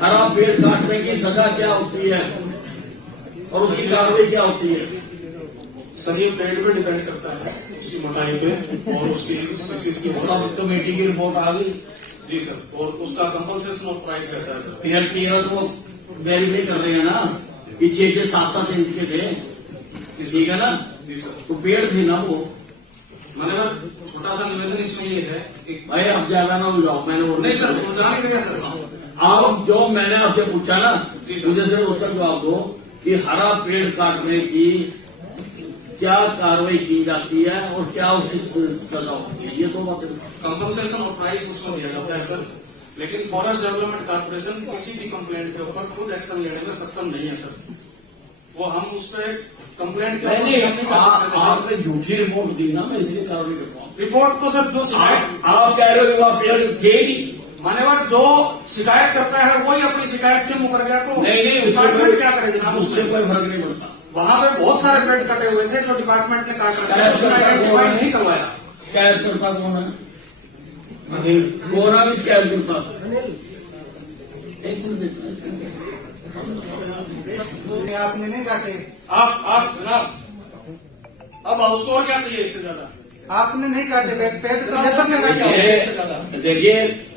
हरा पेड़ काटने की सजा क्या होती है और उसकी कार्रवाई क्या होती है? सर ये पेड़ पे डिपेंड करता है, उसकी मोटाई पे और उसकी स्पीसीज की। अब कमेटी की रिपोर्ट आ गई जी सर, और उसका कंपनसेशन ऑफ प्राइस रहता है सर। पीएल तो वेरीफाई कर रहे हैं ना कि 6 से 7 इंच के थे, ठीक है ना? जी सर, तो पेड़ थे ना वो। मैंने छोटा सा निवेदन इसमें ये है कि भाई आप ज्यादा ना उलझाओ, मैंने वो नहीं सर, वो जाने देगा सर। आप जो मैंने आपसे पूछा ना जी सर। मुझे सिर्फ उसका जवाब दो कि हरा पेड़ काटने की क्या कार्रवाई की जाती है और क्या उसकी सजा होती है, ये दो बातें। कंपनसेशन और प्राइस उसको दिया जाता है सर, लेकिन फॉरेस्ट डेवलपमेंट कॉर्पोरेशन किसी भी कंप्लेंट के ऊपर खुद एक्शन लेने में सक्षम नहीं है सर। वो हम उस पर कंप्लेंट के ऊपर नहीं कर सकते। आपने झूठी रिपोर्ट दी ना, मैं इसलिए कार्रवाई कर रहा हूँ। रिपोर्ट तो सर जो शिकायत आप कह रहे हो कि वहाँ पेड़ थे ही मान्यवर, जो शिकायत करता है वही अपनी शिकायत से मुकर गया तो नहीं डिपार्टमेंट क्या करे जनाब? उससे कोई फर्क नहीं पड़ता। वहाँ पे बहुत सारे पेड़ कटे हुए थे जो डिपार्टमेंट ने काट रखा है, उसने आइडेंटिफाई नहीं करवाया। शिकायत करता कौन है? कौन है शिकायत करता? एक मिनट, आपने नहीं काटे, आप जनाब, अब उसको और क्या चाहिए इससे ज्यादा? आपने नहीं काटे पेड़ तो लेबर ने काटे। इससे ज्यादा देखिए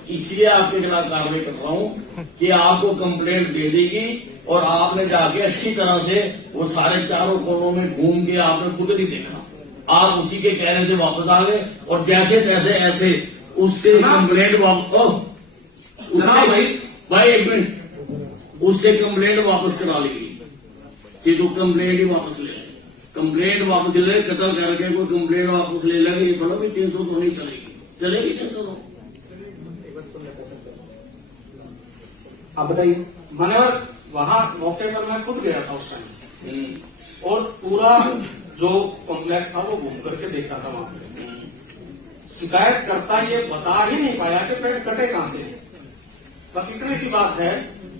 इसलिए आपके खिलाफ कार्रवाई कर रहा हूँ कि आपको कंप्लेंट दे देगी और आपने जाके अच्छी तरह से वो सारे चारों कोनों में घूम के आपने खुद नहीं देखा, आप उसी के कहने से वापस आ गए और जैसे तैसे ऐसे उससे कंप्लेंट वापस जनाब भाई एक मिनट, उससे कंप्लेंट वापस करा लेगी कि तो कंप्लेंट ही वापस ले, कंप्लेंट वापस ले, कतल करके कोई कंप्लेंट वापस ले लेगा, ये बोलो कि 300 तो नहीं चलेगी 300। आप बताइए। मान्यवर, वहाँ मौके पर मैं खुद गया था उस टाइम और पूरा जो कॉम्प्लेक्स था वो घूम करके देखा था। वहाँ पे शिकायत करता ये बता ही नहीं पाया कि पेड़ कटे कहाँ से, बस इतनी सी बात है।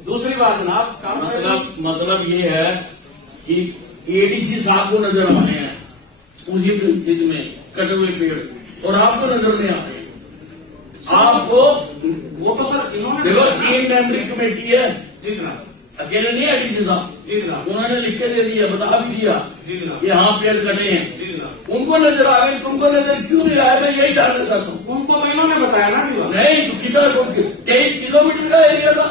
दूसरी बात जनाब, मतलब ये है कि एडीसी साहब को नजर आ रहे हैं उसी चीज में कटे हुए पेड़ और आपको नजर नहीं आ रहे। आपको वो तो सर इन्होंने देखो 3 मेंबरी कमेटी है, जी जनाब, अकेले नहीं है एडीसी साहब, जी जनाब, उन्होंने लिख के दे दिया, बता भी दिया जी जनाब, कि हाँ पेड़ कटे हैं। जी जनाब, उनको नजर आ रहे, तुमको नजर क्यों नहीं आया? मैं यही जानना चाहता हूँ। उनको तो इन्होंने बताया ना जी। नहीं तो कितना 23 किलोमीटर का एरिया था,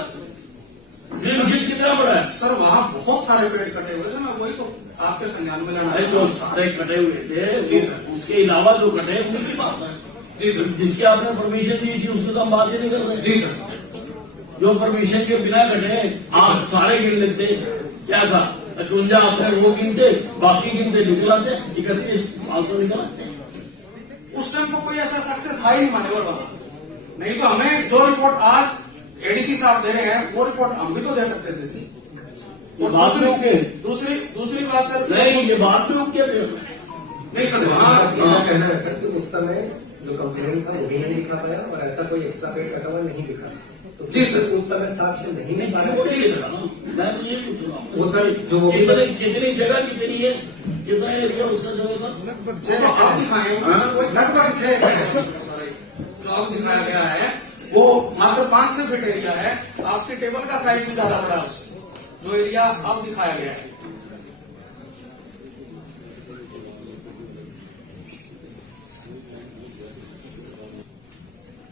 मस्जिद कितना बड़ा है सर वहाँ बहुत सारे पेड़ कटे हुए थे, मैं वही तो आपके संज्ञान में लाना जो सारे कटे हुए थे जी सर, उसके अलावा जो कटे उनकी बात है। जी सर, जिसके आपने परमिशन दी थी उसकी तो हम बात ही नहीं कर रहे। जी सर, जो परमिशन के बिना कटे आप सारे गिन लेते, क्या था 55 आपने वो गिनते, बाकी गिनते निकलाते 31 फालतू निकलाते। उस टाइम को कोई ऐसा सक्सेस था ही नहीं मान्यवर वहाँ। नहीं तो हमें जो रिपोर्ट आज एडीसी साहब दे रहे हैं वो रिपोर्ट हम भी तो दे सकते थे जी। ये बात में ओके, दूसरी बात सर, नहीं ये बात में ओके नहीं सर वहाँ कहना है सर कि उस समय जो कंप्लेन था वो भी नहीं दिखा पाया और ऐसा कोई एक्स्ट्रा पेड़ कटा हुआ नहीं दिखा, तो जी सर, उस समय साक्ष्य नहीं मिल पाया। जी सर, मैं ये पूछ रहा हूँ वो सर जो कितनी जगह कितनी है, कितना एरिया उसका जगह का? लगभग तो आप दिखाए लगभग 6 जो आप दिखाया गया है वो मात्र 5-6 फीट एरिया है। आपके टेबल का साइज भी ज्यादा बड़ा है उससे, जो एरिया अब दिखाया गया है।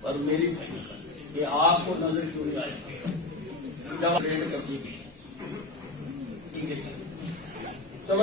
पर मेरी कि आपको नजर क्यों नहीं आएगा जब रेड कर दी गई? ठीक है, चलो।